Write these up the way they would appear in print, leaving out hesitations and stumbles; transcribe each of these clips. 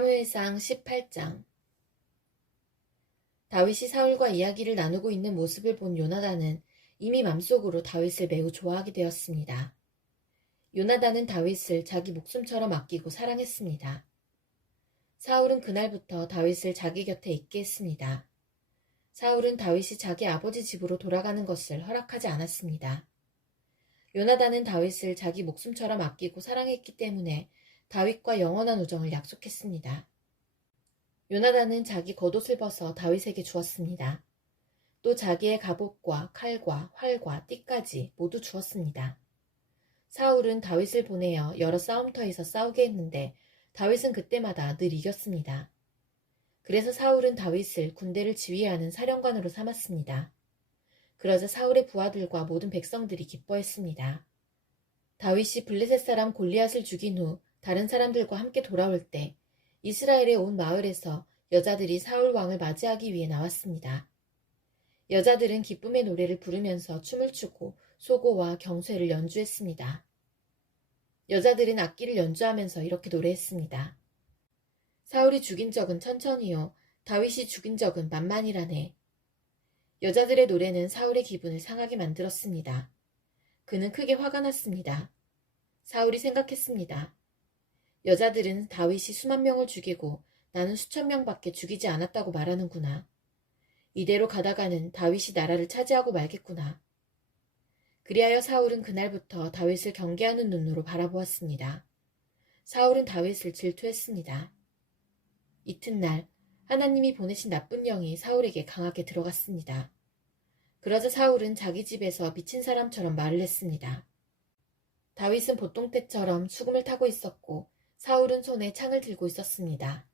사무엘상 18장. 다윗이 사울과 이야기를 나누고 있는 모습을 본 요나단은 이미 맘속으로 다윗을 매우 좋아하게 되었습니다. 요나단은 다윗을 자기 목숨처럼 아끼고 사랑했습니다. 사울은 그날부터 다윗을 자기 곁에 있게 했습니다. 사울은 다윗이 자기 아버지 집으로 돌아가는 것을 허락하지 않았습니다. 요나단은 다윗을 자기 목숨처럼 아끼고 사랑했기 때문에 다윗과 영원한 우정을 약속했습니다. 요나단은 자기 겉옷을 벗어 다윗에게 주었습니다. 또 자기의 갑옷과 칼과 활과 띠까지 모두 주었습니다. 사울은 다윗을 보내어 여러 싸움터에서 싸우게 했는데 다윗은 그때마다 늘 이겼습니다. 그래서 사울은 다윗을 군대를 지휘하는 사령관으로 삼았습니다. 그러자 사울의 부하들과 모든 백성들이 기뻐했습니다. 다윗이 블레셋 사람 골리앗을 죽인 후 다른 사람들과 함께 돌아올 때 이스라엘의 온 마을에서 여자들이 사울 왕을 맞이하기 위해 나왔습니다. 여자들은 기쁨의 노래를 부르면서 춤을 추고 소고와 경쇠를 연주했습니다. 여자들은 악기를 연주하면서 이렇게 노래했습니다. 사울이 죽인 적은 천천히요, 다윗이 죽인 적은 만만이라네. 여자들의 노래는 사울의 기분을 상하게 만들었습니다. 그는 크게 화가 났습니다. 사울이 생각했습니다. 여자들은 다윗이 수만 명을 죽이고 나는 수천 명밖에 죽이지 않았다고 말하는구나. 이대로 가다가는 다윗이 나라를 차지하고 말겠구나. 그리하여 사울은 그날부터 다윗을 경계하는 눈으로 바라보았습니다. 사울은 다윗을 질투했습니다. 이튿날 하나님이 보내신 나쁜 영이 사울에게 강하게 들어갔습니다. 그러자 사울은 자기 집에서 미친 사람처럼 말을 했습니다. 다윗은 보통 때처럼 수금을 타고 있었고 사울은 손에 창을 들고 있었습니다.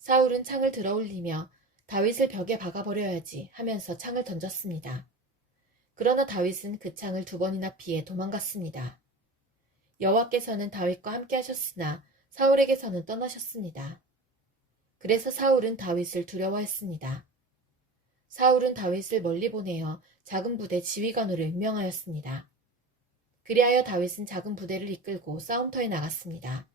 사울은 창을 들어올리며 다윗을 벽에 박아버려야지 하면서 창을 던졌습니다. 그러나 다윗은 그 창을 2번이나 피해 도망갔습니다. 여호와께서는 다윗과 함께 하셨으나 사울에게서는 떠나셨습니다. 그래서 사울은 다윗을 두려워했습니다. 사울은 다윗을 멀리 보내어 작은 부대 지휘관으로 임명하였습니다. 그리하여 다윗은 작은 부대를 이끌고 싸움터에 나갔습니다.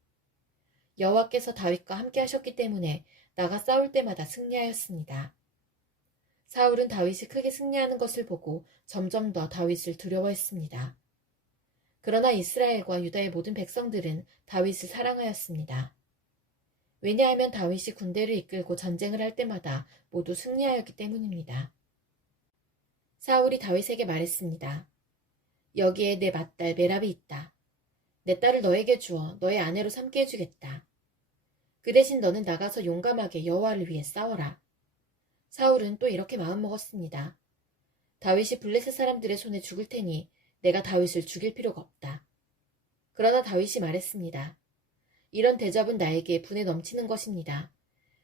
여호와께서 다윗과 함께 하셨기 때문에 나가 싸울 때마다 승리하였습니다. 사울은 다윗이 크게 승리하는 것을 보고 점점 더 다윗을 두려워했습니다. 그러나 이스라엘과 유다의 모든 백성들은 다윗을 사랑하였습니다. 왜냐하면 다윗이 군대를 이끌고 전쟁을 할 때마다 모두 승리하였기 때문입니다. 사울이 다윗에게 말했습니다. 여기에 내 맏딸 메랍이 있다. 내 딸을 너에게 주어 너의 아내로 삼게 해주겠다. 그 대신 너는 나가서 용감하게 여호와를 위해 싸워라. 사울은 또 이렇게 마음먹었습니다. 다윗이 블레셋 사람들의 손에 죽을 테니 내가 다윗을 죽일 필요가 없다. 그러나 다윗이 말했습니다. 이런 대접은 나에게 분에 넘치는 것입니다.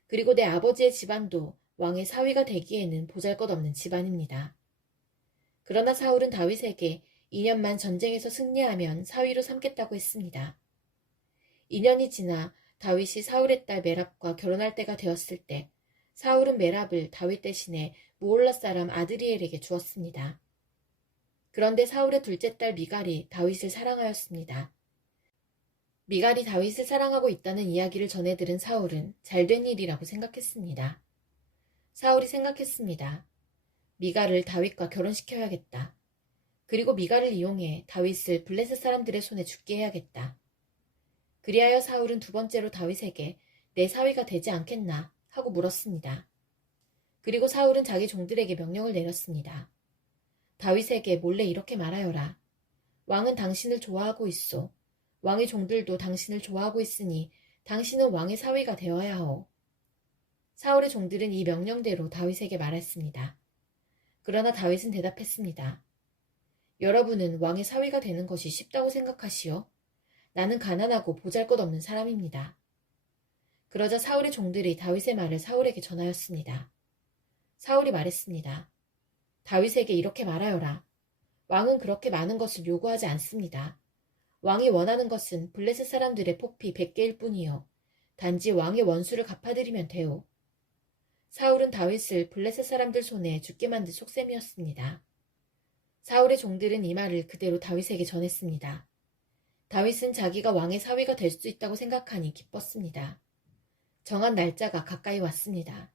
그리고 내 아버지의 집안도 왕의 사위가 되기에는 보잘것없는 집안입니다. 그러나 사울은 다윗에게 2년만 전쟁에서 승리하면 사위로 삼겠다고 했습니다. 2년이 지나 다윗이 사울의 딸 메랍과 결혼할 때가 되었을 때 사울은 메랍을 다윗 대신에 무올라 사람 아드리엘에게 주었습니다. 그런데 사울의 둘째 딸 미갈이 다윗을 사랑하였습니다. 미갈이 다윗을 사랑하고 있다는 이야기를 전해 들은 사울은 잘된 일이라고 생각했습니다. 사울이 생각했습니다. 미갈을 다윗과 결혼시켜야겠다. 그리고 미갈을 이용해 다윗을 블레셋 사람들의 손에 죽게 해야겠다. 그리하여 사울은 2번째로 다윗에게 내 사위가 되지 않겠나 하고 물었습니다. 그리고 사울은 자기 종들에게 명령을 내렸습니다. 다윗에게 몰래 이렇게 말하여라. 왕은 당신을 좋아하고 있소. 왕의 종들도 당신을 좋아하고 있으니 당신은 왕의 사위가 되어야 하오. 사울의 종들은 이 명령대로 다윗에게 말했습니다. 그러나 다윗은 대답했습니다. 여러분은 왕의 사위가 되는 것이 쉽다고 생각하시오? 나는 가난하고 보잘것없는 사람입니다. 그러자 사울의 종들이 다윗의 말을 사울에게 전하였습니다. 사울이 말했습니다. 다윗에게 이렇게 말하여라. 왕은 그렇게 많은 것을 요구하지 않습니다. 왕이 원하는 것은 블레셋 사람들의 포피 100개일 뿐이요. 단지 왕의 원수를 갚아드리면 돼요. 사울은 다윗을 블레셋 사람들 손에 죽게 만든 속셈이었습니다. 사울의 종들은 이 말을 그대로 다윗에게 전했습니다. 다윗은 자기가 왕의 사위가 될 수 있다고 생각하니 기뻤습니다. 정한 날짜가 가까이 왔습니다.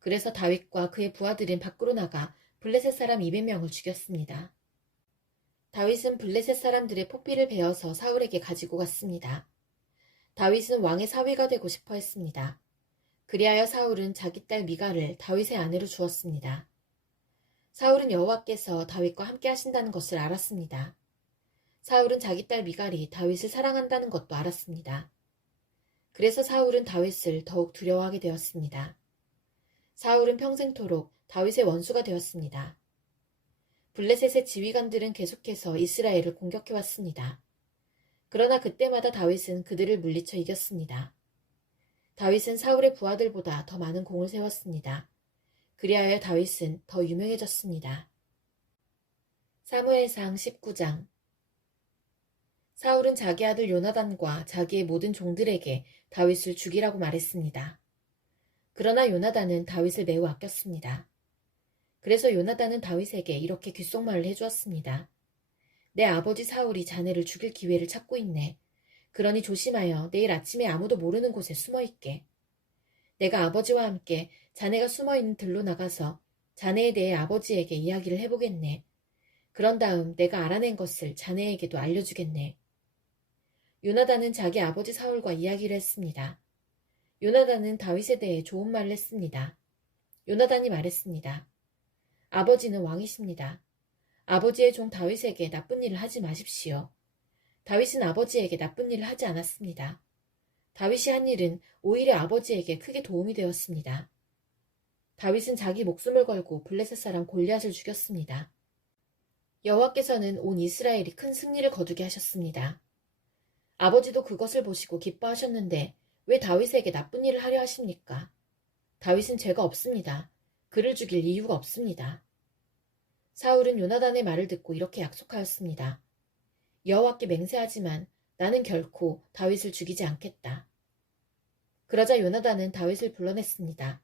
그래서 다윗과 그의 부하들은 밖으로 나가 블레셋 사람 200명을 죽였습니다. 다윗은 블레셋 사람들의 포피를 베어서 사울에게 가지고 갔습니다. 다윗은 왕의 사위가 되고 싶어 했습니다. 그리하여 사울은 자기 딸 미갈을 다윗의 아내로 주었습니다. 사울은 여호와께서 다윗과 함께 하신다는 것을 알았습니다. 사울은 자기 딸 미갈이 다윗을 사랑한다는 것도 알았습니다. 그래서 사울은 다윗을 더욱 두려워하게 되었습니다. 사울은 평생토록 다윗의 원수가 되었습니다. 블레셋의 지휘관들은 계속해서 이스라엘을 공격해왔습니다. 그러나 그때마다 다윗은 그들을 물리쳐 이겼습니다. 다윗은 사울의 부하들보다 더 많은 공을 세웠습니다. 그리하여 다윗은 더 유명해졌습니다. 사무엘상 19장. 사울은 자기 아들 요나단과 자기의 모든 종들에게 다윗을 죽이라고 말했습니다. 그러나 요나단은 다윗을 매우 아꼈습니다. 그래서 요나단은 다윗에게 이렇게 귓속말을 해주었습니다. 내 아버지 사울이 자네를 죽일 기회를 찾고 있네. 그러니 조심하여 내일 아침에 아무도 모르는 곳에 숨어있게. 내가 아버지와 함께 자네가 숨어있는 들로 나가서 자네에 대해 아버지에게 이야기를 해보겠네. 그런 다음 내가 알아낸 것을 자네에게도 알려주겠네. 요나단은 자기 아버지 사울과 이야기를 했습니다. 요나단은 다윗에 대해 좋은 말을 했습니다. 요나단이 말했습니다. 아버지는 왕이십니다. 아버지의 종 다윗에게 나쁜 일을 하지 마십시오. 다윗은 아버지에게 나쁜 일을 하지 않았습니다. 다윗이 한 일은 오히려 아버지에게 크게 도움이 되었습니다. 다윗은 자기 목숨을 걸고 블레셋 사람 골리앗을 죽였습니다. 여호와께서는 온 이스라엘이 큰 승리를 거두게 하셨습니다. 아버지도 그것을 보시고 기뻐하셨는데 왜 다윗에게 나쁜 일을 하려 하십니까? 다윗은 죄가 없습니다. 그를 죽일 이유가 없습니다. 사울은 요나단의 말을 듣고 이렇게 약속하였습니다. 여호와께 맹세하지만 나는 결코 다윗을 죽이지 않겠다. 그러자 요나단은 다윗을 불러냈습니다.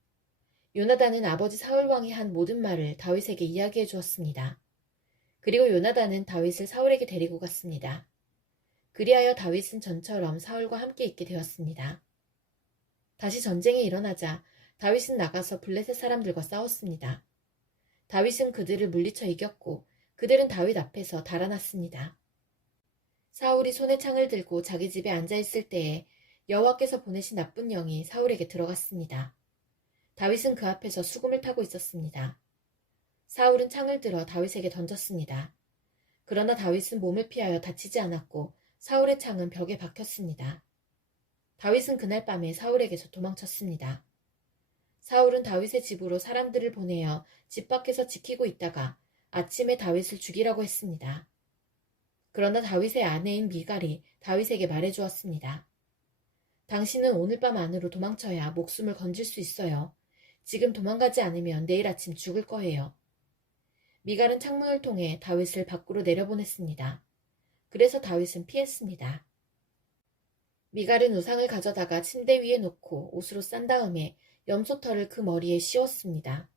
요나단은 아버지 사울왕이 한 모든 말을 다윗에게 이야기해 주었습니다. 그리고 요나단은 다윗을 사울에게 데리고 갔습니다. 그리하여 다윗은 전처럼 사울과 함께 있게 되었습니다. 다시 전쟁이 일어나자 다윗은 나가서 블레셋 사람들과 싸웠습니다. 다윗은 그들을 물리쳐 이겼고 그들은 다윗 앞에서 달아났습니다. 사울이 손에 창을 들고 자기 집에 앉아있을 때에 여호와께서 보내신 나쁜 영이 사울에게 들어갔습니다. 다윗은 그 앞에서 수금을 타고 있었습니다. 사울은 창을 들어 다윗에게 던졌습니다. 그러나 다윗은 몸을 피하여 다치지 않았고 사울의 창은 벽에 박혔습니다. 다윗은 그날 밤에 사울에게서 도망쳤습니다. 사울은 다윗의 집으로 사람들을 보내어 집 밖에서 지키고 있다가 아침에 다윗을 죽이라고 했습니다. 그러나 다윗의 아내인 미갈이 다윗에게 말해주었습니다. 당신은 오늘 밤 안으로 도망쳐야 목숨을 건질 수 있어요. 지금 도망가지 않으면 내일 아침 죽을 거예요. 미갈은 창문을 통해 다윗을 밖으로 내려보냈습니다. 그래서 다윗은 피했습니다. 미갈은 우상을 가져다가 침대 위에 놓고 옷으로 싼 다음에 염소털을 그 머리에 씌웠습니다.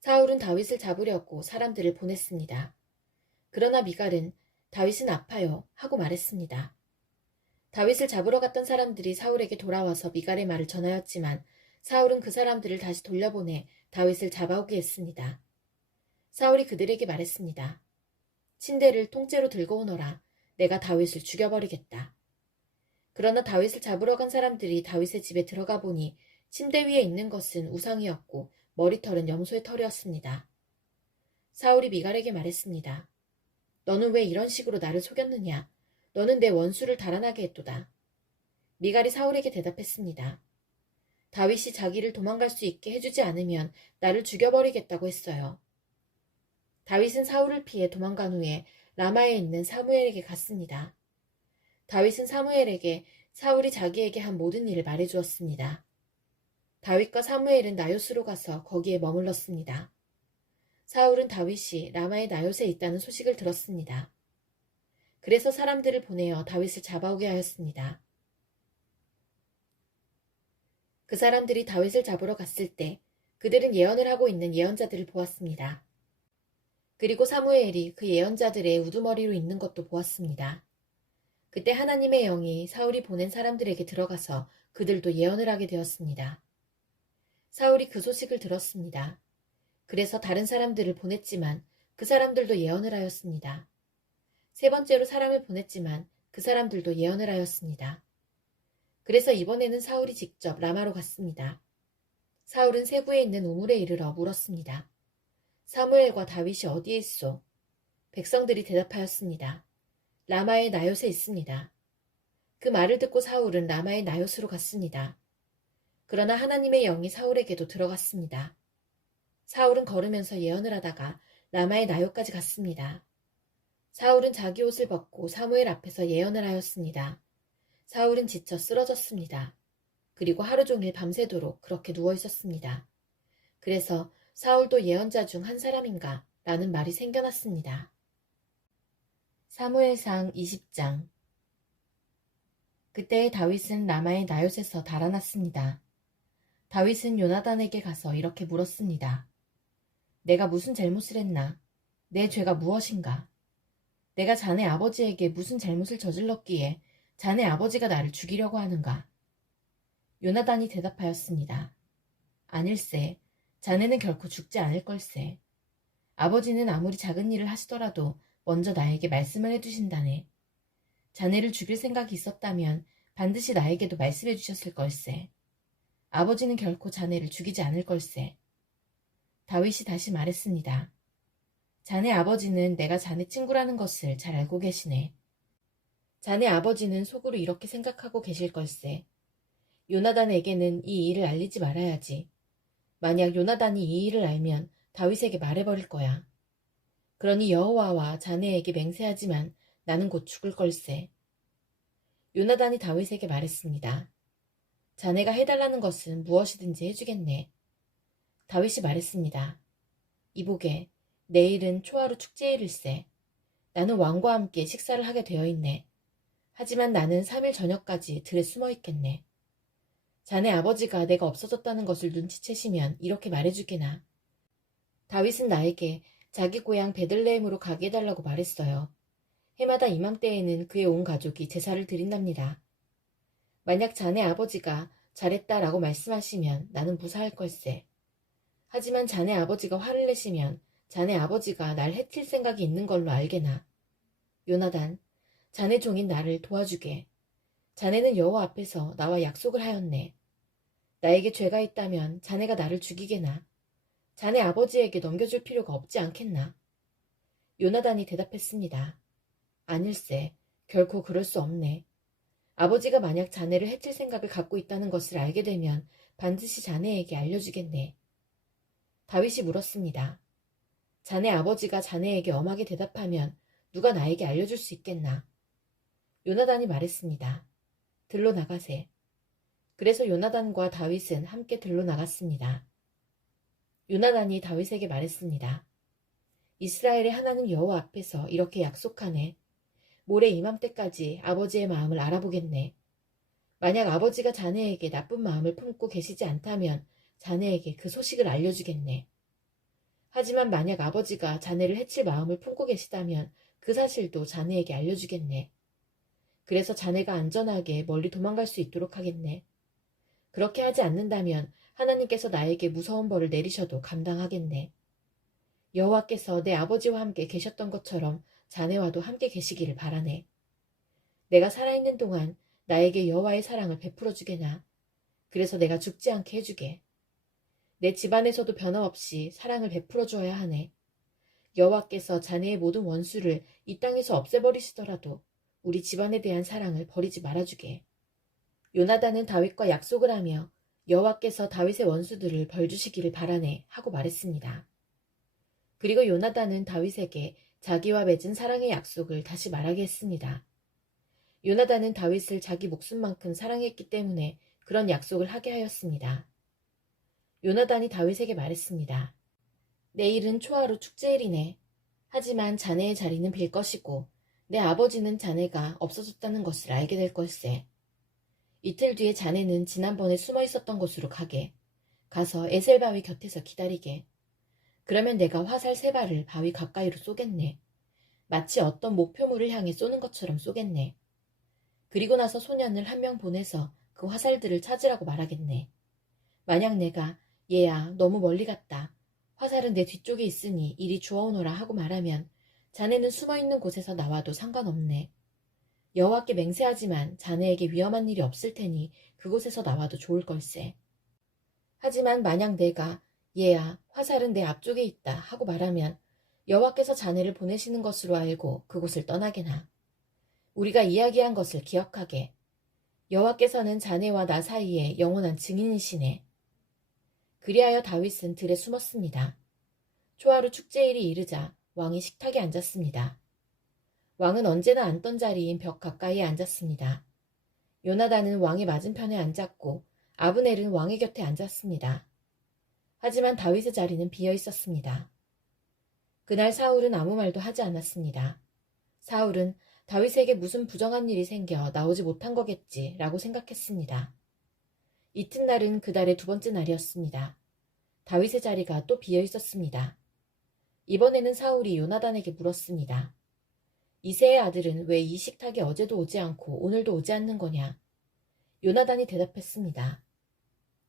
사울은 다윗을 잡으려고 사람들을 보냈습니다. 그러나 미갈은 다윗은 아파요 하고 말했습니다. 다윗을 잡으러 갔던 사람들이 사울에게 돌아와서 미갈의 말을 전하였지만 사울은 그 사람들을 다시 돌려보내 다윗을 잡아오게 했습니다. 사울이 그들에게 말했습니다. 침대를 통째로 들고 오너라. 내가 다윗을 죽여버리겠다. 그러나 다윗을 잡으러 간 사람들이 다윗의 집에 들어가 보니 침대 위에 있는 것은 우상이었고 머리털은 염소의 털이었습니다. 사울이 미갈에게 말했습니다. 너는 왜 이런 식으로 나를 속였느냐? 너는 내 원수를 달아나게 했도다. 미갈이 사울에게 대답했습니다. 다윗이 자기를 도망갈 수 있게 해주지 않으면 나를 죽여버리겠다고 했어요. 다윗은 사울을 피해 도망간 후에 라마에 있는 사무엘에게 갔습니다. 다윗은 사무엘에게 사울이 자기에게 한 모든 일을 말해주었습니다. 다윗과 사무엘은 나요스로 가서 거기에 머물렀습니다. 사울은 다윗이 라마의 나요스에 있다는 소식을 들었습니다. 그래서 사람들을 보내어 다윗을 잡아오게 하였습니다. 그 사람들이 다윗을 잡으러 갔을 때 그들은 예언을 하고 있는 예언자들을 보았습니다. 그리고 사무엘이 그 예언자들의 우두머리로 있는 것도 보았습니다. 그때 하나님의 영이 사울이 보낸 사람들에게 들어가서 그들도 예언을 하게 되었습니다. 사울이 그 소식을 들었습니다. 그래서 다른 사람들을 보냈지만 그 사람들도 예언을 하였습니다. 세 번째로 사람을 보냈지만 그 사람들도 예언을 하였습니다. 그래서 이번에는 사울이 직접 라마로 갔습니다. 사울은 세부에 있는 우물에 이르러 물었습니다. 사무엘과 다윗이 어디에 있소? 백성들이 대답하였습니다. 라마의 나요스에 있습니다. 그 말을 듣고 사울은 라마의 나요스로 갔습니다. 그러나 하나님의 영이 사울에게도 들어갔습니다. 사울은 걸으면서 예언을 하다가 라마의 나요까지 갔습니다. 사울은 자기 옷을 벗고 사무엘 앞에서 예언을 하였습니다. 사울은 지쳐 쓰러졌습니다. 그리고 하루 종일 밤새도록 그렇게 누워 있었습니다. 그래서 사울도 예언자 중 한 사람인가 라는 말이 생겨났습니다. 사무엘상 20장. 그때 다윗은 라마의 나요스에서 달아났습니다. 다윗은 요나단에게 가서 이렇게 물었습니다. 내가 무슨 잘못을 했나? 내 죄가 무엇인가? 내가 자네 아버지에게 무슨 잘못을 저질렀기에 자네 아버지가 나를 죽이려고 하는가? 요나단이 대답하였습니다. 아닐세, 자네는 결코 죽지 않을 걸세. 아버지는 아무리 작은 일을 하시더라도 먼저 나에게 말씀을 해주신다네. 자네를 죽일 생각이 있었다면 반드시 나에게도 말씀해 주셨을 걸세. 아버지는 결코 자네를 죽이지 않을 걸세. 다윗이 다시 말했습니다. 자네 아버지는 내가 자네 친구라는 것을 잘 알고 계시네. 자네 아버지는 속으로 이렇게 생각하고 계실 걸세. 요나단에게는 이 일을 알리지 말아야지. 만약 요나단이 이 일을 알면 다윗에게 말해버릴 거야. 그러니 여호와와 자네에게 맹세하지만 나는 곧 죽을 걸세. 요나단이 다윗에게 말했습니다. 자네가 해달라는 것은 무엇이든지 해주겠네. 다윗이 말했습니다. 이보게, 내일은 초하루 축제일일세. 나는 왕과 함께 식사를 하게 되어 있네. 하지만 나는 3일 저녁까지 들에 숨어 있겠네. 자네 아버지가 내가 없어졌다는 것을 눈치채시면 이렇게 말해주게나. 다윗은 나에게 자기 고향 베들레헴으로 가게 해달라고 말했어요. 해마다 이맘때에는 그의 온 가족이 제사를 드린답니다. 만약 자네 아버지가 잘했다라고 말씀하시면 나는 무사할 걸세. 하지만 자네 아버지가 화를 내시면 자네 아버지가 날 해칠 생각이 있는 걸로 알게나. 요나단, 자네 종인 나를 도와주게. 자네는 여호와 앞에서 나와 약속을 하였네. 나에게 죄가 있다면 자네가 나를 죽이게나. 자네 아버지에게 넘겨줄 필요가 없지 않겠나. 요나단이 대답했습니다. 아닐세, 결코 그럴 수 없네. 아버지가 만약 자네를 해칠 생각을 갖고 있다는 것을 알게 되면 반드시 자네에게 알려주겠네. 다윗이 물었습니다. 자네 아버지가 자네에게 엄하게 대답하면 누가 나에게 알려줄 수 있겠나. 요나단이 말했습니다. 들로 나가세. 그래서 요나단과 다윗은 함께 들로 나갔습니다. 요나단이 다윗에게 말했습니다. 이스라엘의 하나님 여호와 앞에서 이렇게 약속하네. 모레 이맘때까지 아버지의 마음을 알아보겠네. 만약 아버지가 자네에게 나쁜 마음을 품고 계시지 않다면 자네에게 그 소식을 알려주겠네. 하지만 만약 아버지가 자네를 해칠 마음을 품고 계시다면 그 사실도 자네에게 알려주겠네. 그래서 자네가 안전하게 멀리 도망갈 수 있도록 하겠네. 그렇게 하지 않는다면 하나님께서 나에게 무서운 벌을 내리셔도 감당하겠네. 여호와께서 내 아버지와 함께 계셨던 것처럼 자네와도 함께 계시기를 바라네. 내가 살아있는 동안 나에게 여호와의 사랑을 베풀어 주게나. 그래서 내가 죽지 않게 해주게. 내 집안에서도 변함없이 사랑을 베풀어 주어야 하네. 여호와께서 자네의 모든 원수를 이 땅에서 없애버리시더라도 우리 집안에 대한 사랑을 버리지 말아주게. 요나단은 다윗과 약속을 하며 여호와께서 다윗의 원수들을 벌주시기를 바라네 하고 말했습니다. 그리고 요나단은 다윗에게 자기와 맺은 사랑의 약속을 다시 말하게 했습니다. 요나단은 다윗을 자기 목숨만큼 사랑했기 때문에 그런 약속을 하게 하였습니다. 요나단이 다윗에게 말했습니다. 내일은 초하루 축제일이네. 하지만 자네의 자리는 빌 것이고 내 아버지는 자네가 없어졌다는 것을 알게 될 걸세. 이틀 뒤에 자네는 지난번에 숨어 있었던 곳으로 가게. 가서 에셀 바위 곁에서 기다리게. 그러면 내가 화살 3발을 바위 가까이로 쏘겠네. 마치 어떤 목표물을 향해 쏘는 것처럼 쏘겠네. 그리고 나서 소년을 한 명 보내서 그 화살들을 찾으라고 말하겠네. 만약 내가 얘야 너무 멀리 갔다. 화살은 내 뒤쪽에 있으니 이리 주워오너라 하고 말하면 자네는 숨어있는 곳에서 나와도 상관없네. 여호와께 맹세하지만 자네에게 위험한 일이 없을 테니 그곳에서 나와도 좋을 걸세. 하지만 만약 내가 얘야 화살은 내 앞쪽에 있다 하고 말하면 여호와께서 자네를 보내시는 것으로 알고 그곳을 떠나게나. 우리가 이야기한 것을 기억하게. 여호와께서는 자네와 나 사이에 영원한 증인이시네. 그리하여 다윗은 들에 숨었습니다. 초하루 축제일이 이르자 왕이 식탁에 앉았습니다. 왕은 언제나 앉던 자리인 벽 가까이에 앉았습니다. 요나단은 왕의 맞은편에 앉았고 아브넬은 왕의 곁에 앉았습니다. 하지만 다윗의 자리는 비어 있었습니다. 그날 사울은 아무 말도 하지 않았습니다. 사울은 다윗에게 무슨 부정한 일이 생겨 나오지 못한 거겠지 라고 생각했습니다. 이튿날은 그달의 두 번째 날이었습니다. 다윗의 자리가 또 비어 있었습니다. 이번에는 사울이 요나단에게 물었습니다. 이새의 아들은 왜 이 식탁에 어제도 오지 않고 오늘도 오지 않는 거냐? 요나단이 대답했습니다.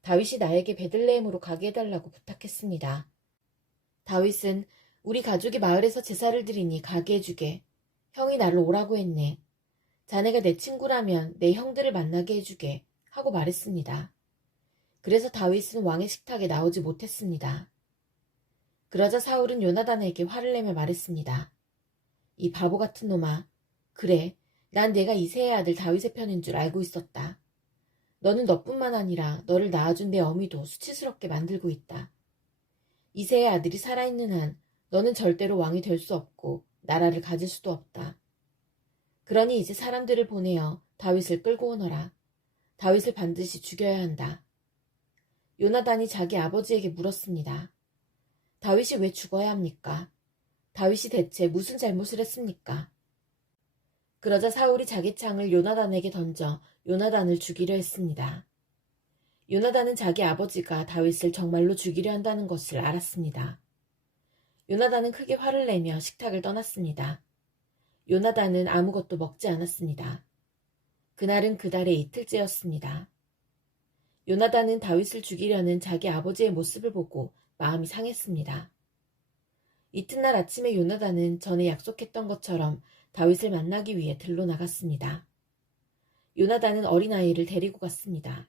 다윗이 나에게 베들레헴으로 가게 해달라고 부탁했습니다. 다윗은 우리 가족이 마을에서 제사를 드리니 가게 해주게. 형이 나를 오라고 했네. 자네가 내 친구라면 내 형들을 만나게 해주게 하고 말했습니다. 그래서 다윗은 왕의 식탁에 나오지 못했습니다. 그러자 사울은 요나단에게 화를 내며 말했습니다. 이 바보 같은 놈아. 그래, 난 내가 이새의 아들 다윗의 편인 줄 알고 있었다. 너는 너뿐만 아니라 너를 낳아준 내 어미도 수치스럽게 만들고 있다. 이새의 아들이 살아있는 한 너는 절대로 왕이 될 수 없고 나라를 가질 수도 없다. 그러니 이제 사람들을 보내어 다윗을 끌고 오너라. 다윗을 반드시 죽여야 한다. 요나단이 자기 아버지에게 물었습니다. 다윗이 왜 죽어야 합니까? 다윗이 대체 무슨 잘못을 했습니까? 그러자 사울이 자기 창을 요나단에게 던져 요나단을 죽이려 했습니다. 요나단은 자기 아버지가 다윗을 정말로 죽이려 한다는 것을 알았습니다. 요나단은 크게 화를 내며 식탁을 떠났습니다. 요나단은 아무것도 먹지 않았습니다. 그날은 그달의 이틀째였습니다. 요나단은 다윗을 죽이려는 자기 아버지의 모습을 보고 마음이 상했습니다. 이튿날 아침에 요나단은 전에 약속했던 것처럼 다윗을 만나기 위해 들로 나갔습니다. 요나단은 어린아이를 데리고 갔습니다.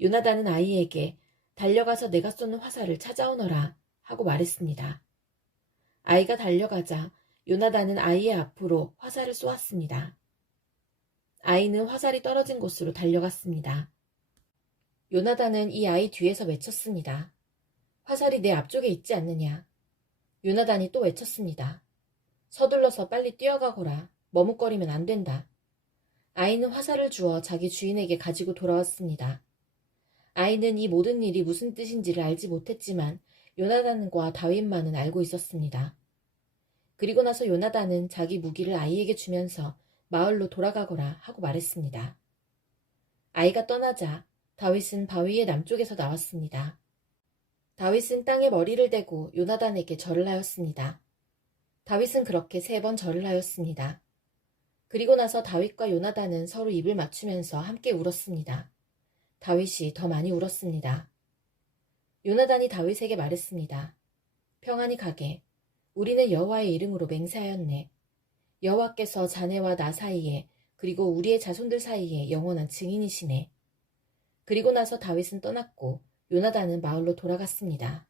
요나단은 아이에게 달려가서 내가 쏘는 화살을 찾아오너라 하고 말했습니다. 아이가 달려가자 요나단은 아이의 앞으로 화살을 쏘았습니다. 아이는 화살이 떨어진 곳으로 달려갔습니다. 요나단은 이 아이 뒤에서 외쳤습니다. 화살이 내 앞쪽에 있지 않느냐. 요나단이 또 외쳤습니다. 서둘러서 빨리 뛰어가거라. 머뭇거리면 안 된다. 아이는 화살을 주어 자기 주인에게 가지고 돌아왔습니다. 아이는 이 모든 일이 무슨 뜻인지를 알지 못했지만 요나단과 다윗만은 알고 있었습니다. 그리고 나서 요나단은 자기 무기를 아이에게 주면서 마을로 돌아가거라 하고 말했습니다. 아이가 떠나자 다윗은 바위의 남쪽에서 나왔습니다. 다윗은 땅에 머리를 대고 요나단에게 절을 하였습니다. 다윗은 그렇게 3번 절을 하였습니다. 그리고 나서 다윗과 요나단은 서로 입을 맞추면서 함께 울었습니다. 다윗이 더 많이 울었습니다. 요나단이 다윗에게 말했습니다. 평안히 가게. 우리는 여호와의 이름으로 맹세하였네. 여호와께서 자네와 나 사이에 그리고 우리의 자손들 사이에 영원한 증인이시네. 그리고 나서 다윗은 떠났고 요나단은 마을로 돌아갔습니다.